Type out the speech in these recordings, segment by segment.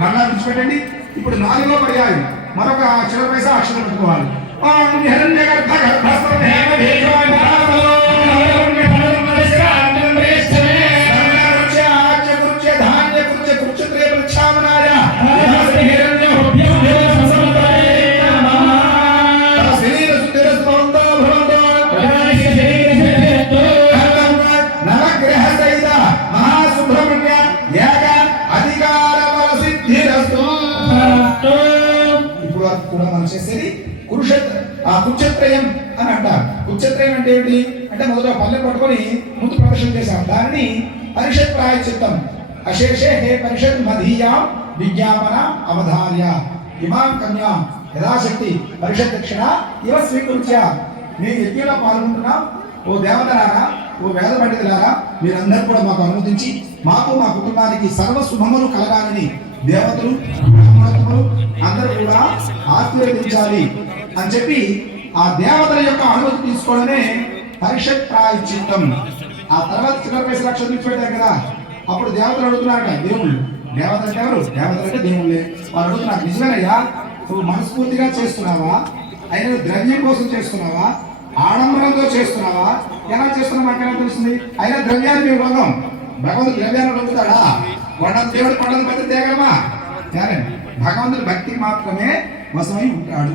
మళ్ళా విడిచిపెట్టండి. ఇప్పుడు 4వ పర్యాయం మరొక చివరి పైసా అక్షరం పెట్టుకోవాలి. కుక్షత్రయం అని అంటారు. కుక్షత్రయం అంటే ఏంటి అంటే మొదట పల్లె పట్టుకొని ముందు ప్రదర్శన చేశాం. దానిని పరిషత్ ప్రాయశ్చిత్తం. అశేషే హే పరిషత్ మధీయా విజ్ఞాపన అవధార్య ఇమాం కన్యా యథాశక్తి పరిషత్ దక్షిణ ఇవ స్వీకృత్య. నేను యజ్ఞంలో పాల్గొంటున్నాం. ఓ దేవతలారా, ఓ వేద పండితులారా, మీరందరూ కూడా మాకు అనుమతించి మాకు మా కుటుంబానికి సర్వ శుభములు కలగాలని దేవతలు బ్రహ్మణత్తులు అందరూ కూడా ఆశీర్వదించాలి అని చెప్పి ఆ దేవతల యొక్క అనుమతి తీసుకోవడమే పరిషత్ ప్రాయశ్చిత్తం. ఆ తర్వాత చివరి పైసలు అక్షరం తీసుకెళ్తారు కదా, అప్పుడు దేవతలు అడుగుతున్నారట, దేవుళ్ళు దేవతలు అంటే ఎవరు? దేవతలు అంటే దేవుళ్ళే. వాళ్ళు అడుగుతున్నారు, నిజమేనయ్యా నువ్వు మనస్ఫూర్తిగా చేస్తున్నావా, అయినా ద్రవ్యం కోసం చేస్తున్నావా, ఆడంబరంతో చేస్తున్నావా, ఎలా చేస్తున్నావు మాకేనా తెలుస్తుంది. అయినా ద్రవ్యాన్ని మేము రంగం భగవంతుడు ద్రవ్యాన్ని అడుగుతాడా? కొండ దేవుడు కొండల పద్ధతి తేగలమా? భగవంతుడి భక్తి మాత్రమే వశమై ఉంటాడు.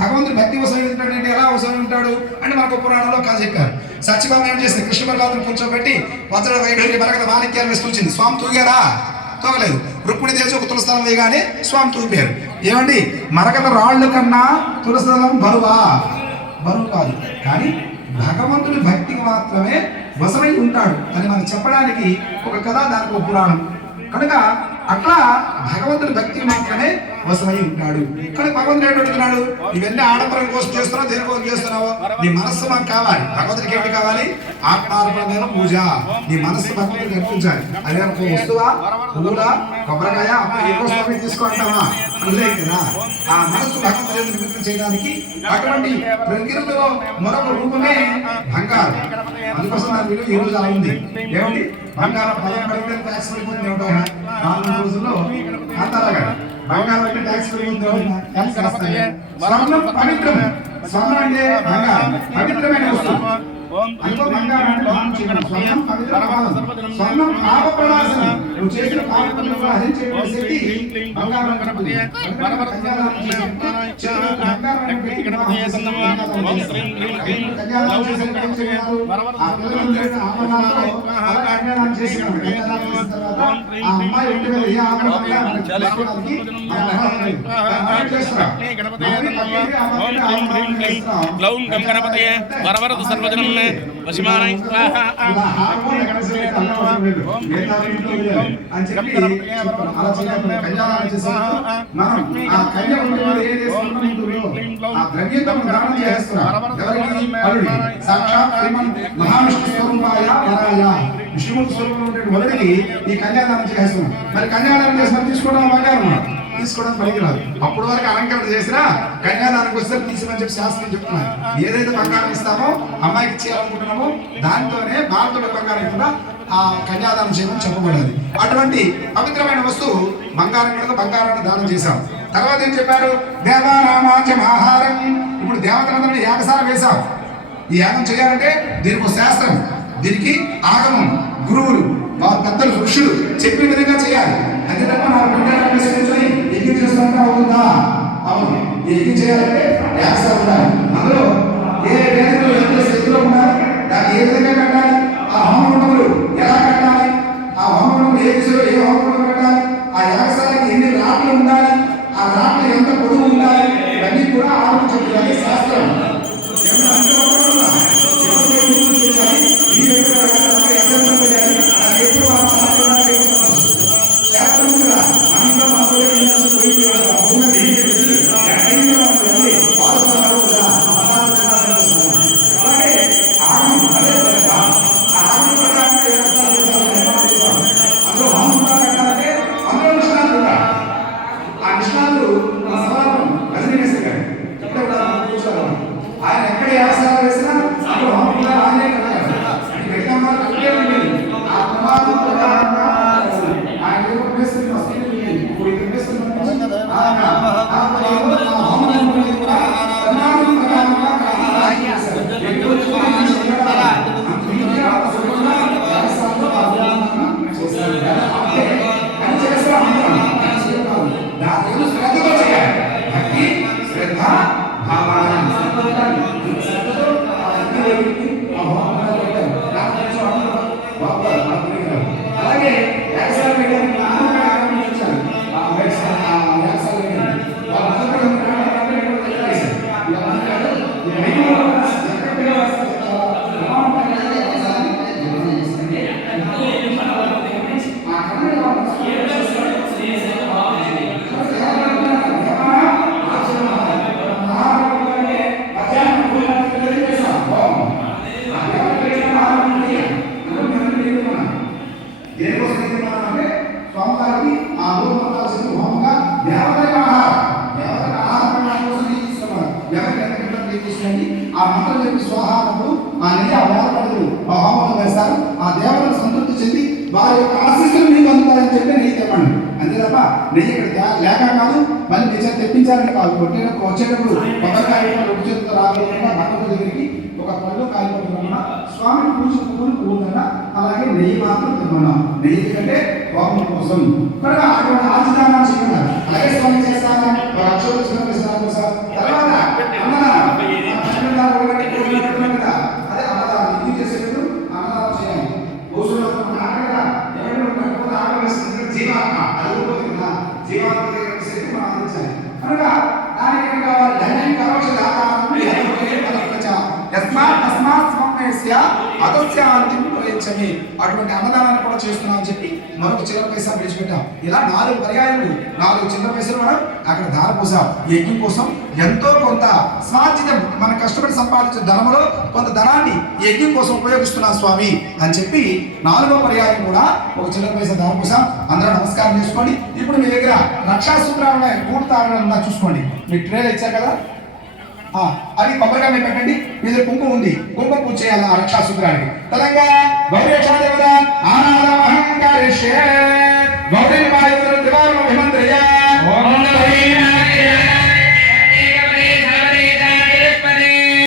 భగవంతుడు భక్తి వశమై ఉంటాడు అంటే ఎలా వశమై ఉంటాడు అంటే మనకు పురాణంలో కథ చెప్పారు. సత్యభామ ఏం చేసింది, కృష్ణ పరమాత్మను కూర్చోబెట్టి వజ్ర వైఢూర్య మరకత మాణిక్యాలు వేసుకొచ్చింది. స్వామి తూగారా? తోగలేదు. రుక్మిణి దేశం ఒక తులస్థలం వేయగానే స్వామి తూపారు. ఏమండి, మరకత రాళ్ళు కన్నా తులస్థలం బరువా? బరువు కాదు. కానీ భగవంతుడి భక్తికి మాత్రమే వశమై ఉంటాడు అని మనం చెప్పడానికి ఒక కథ, దానికి ఒక పురాణం. కనుక అట్లా భగవంతుడి భక్తికి మాత్రమే వశమై ఉంటాడు. కానీ భగవంతుడు ఏమంటున్నాడు, ఇవన్నీ ఆడంబరం కోసం చేస్తున్నావు, దేని కోసం చేస్తున్నావు? నీ మనస్సు మాకు కావాలి. భగవంతుడికి ఏమిటి కావాలి? ఆత్మార్పణమైన పూజ. నీ మనస్సు భగవంతుడికి అర్పించాలి. అదే ఒక వస్తువా, పువ్వులా, కొబ్బరికాయ ఎక్కువ సమయం తీసుకుంటావా? అనలేదు కదా. ఆ మనస్సు భగవంతుడి నిమిత్తం చేయడానికి అటువంటి ప్రకృతిలో మరొక రూపమే బంగారం. అందుకోసం నా విలువ ఈ రోజు అలా ఉంది. ఏమండి, బంగారం 10 పడితే ట్యాక్స్ పడిపోతుంది. ఏమిటో 4 రోజుల్లో అంతలాగా బంగారం అంటే ట్యాక్స్ పడిపోతుంది. స్వర్ణం పవిత్రం. స్వర్ణం అంటే బంగారం, పవిత్రమైన వస్తువు. అనుకో బంగారం అంటే స్వర్ణం పవిత్రం. స్వర్ణం పాప ప్రవాసనం. నువ్వు చేసిన పాపలను హరించేటువంటి బంగారం కనపడి విష్ణుమూర్తి స్వరూపంలో మొదటికి ఈ కన్యాదానం చేస్తున్నాం. మరి కన్యాదానం చేసిన తీసుకోవడం బంగారం తీసుకోవడం పనికిరాదు. అప్పుడు వరకు అలంకరణ చేసినా కన్యాదానికి వస్తే తీసిమని చెప్పి శాస్త్రం చెప్తున్నారు. ఏదైతే బంగారం ఇస్తామో అమ్మాయికి ఇచ్చేయాలనుకుంటున్నామో దాంతోనే భారతుడు బంగారం కూడా ఆ కన్యాదానం చేయమని చెప్పబడాలి. అటువంటి పవిత్రమైన వస్తువు బంగారం కనుక బంగారాన్ని దానం చేశాం. తర్వాత ఏం చెప్పారు? దేవానామాచం ఆహారం. ఇప్పుడు దేవతలందరినీ యాగశాల వేశాం. ఈ యాగం చేయాలంటే దీనికి ఒక శాస్త్రం, దీనికి ఆగమం, గురువులు, వారు పెద్దలు, ఋషులు చెప్పిన విధంగా చేయాలి. అంతే తప్ప నా బంగారాన్ని కూర్చొని యజ్ఞం చేస్తుంటే అవుతుందా? అవును. ఈ యజ్ఞం చేయాలంటే యాగశాల ఉండాలి. అందులో ఏ వేదికలో ఎంత శక్తిలో ఉండాలి, దాన్ని ఏ విధంగా కట్టాలి, ఆ హోమగుండములు ఎలా కట్టాలి, ఆ హోమగుండం ఏ దిశలో ఏ హోమగుండం కట్టాలి, ఆ యాగశాలకి ఎన్ని రాట్లు ఉండాలి, ఆ రాట్లు ఎంత పొడుగు ఉండాలి, ఇవన్నీ కూడా ఆలోచించాలి శాస్త్రం. ఆయన ఎక్కడ వ్యవసాయం వేసినా ఆయనే కదా ఆయన ఆ మంత్రం చెప్పి స్వాహ అన్నప్పుడు ఆ నెయ్యి ఆ వేదపడుతులు ఆ హోమంలో వేస్తారు. ఆ దేవతలు సంతృప్తి చెంది వారి యొక్క ఆశీస్సులు మీకు అందుతారని చెప్పి నెయ్యి తెప్పండి. అంతే తప్ప నెయ్యి ఇక్కడ లేక కాదు, మళ్ళీ నిజం తెప్పించాలని కాదు. వచ్చేటప్పుడు కొబ్బరికాయ రెండు చేతులతో రాకుండా భగవంతుడి దగ్గరికి ఒక పళ్ళు కాయపడుతున్నా స్వామి పూజ పువ్వులు పూర్తిగా అలాగే నెయ్యి మాత్రం తిన్నాం. నెయ్యి కంటే హోమం కోసం కనుక అటువంటి ఆచారాలు చేయడం అలాగే స్వామి చేస్తారా ఒక అక్షరం తర్వాత అన్నదానం అదే అన్నదానం ఇది చేసేటప్పుడు అన్నదానం చేయాలి. భూషులు జీవాత్మ అది ఉంటుంది కదా, జీవాత్మ మనం అందించాలి. కనుక దానికి కావాలి ధన్యం కరోష అటువంటి అన్నదానాన్ని కూడా చేస్తున్నాం అని చెప్పి మరొక చిల్లర పైసా విడిచిపెట్టాం. ఇలా 4 పర్యాయాలు 4 చిల్లర పైసలు మనం అక్కడ దార పోసాం. యజ్ఞం కోసం ఎంతో కొంత స్వార్జితం మనం కష్టపడి సంపాదించిన ధనములో కొంత ధనాన్ని యజ్ఞం కోసం ఉపయోగిస్తున్నాం స్వామి అని చెప్పి 4వ పర్యాయం కూడా ఒక చిల్లర పైసా దార పోసాం. అందరూ నమస్కారం చేసుకోండి. ఇప్పుడు మీ దగ్గర రక్షాసూత్రాలు ఉన్నాయి, 3 తారణాలు ఉన్నాయి చూసుకోండి. మీకు ట్రేలు ఇచ్చారు కదా, అవి కొబ్బరిగా మీరు పెట్టండి. మీద కుంకుమ ఉంది, కుంకుమ పూజ చేయాలి ఆ రక్షాసూత్రానికి. తెలంగాణ గౌరీ రక్షా దేవత ఆనాద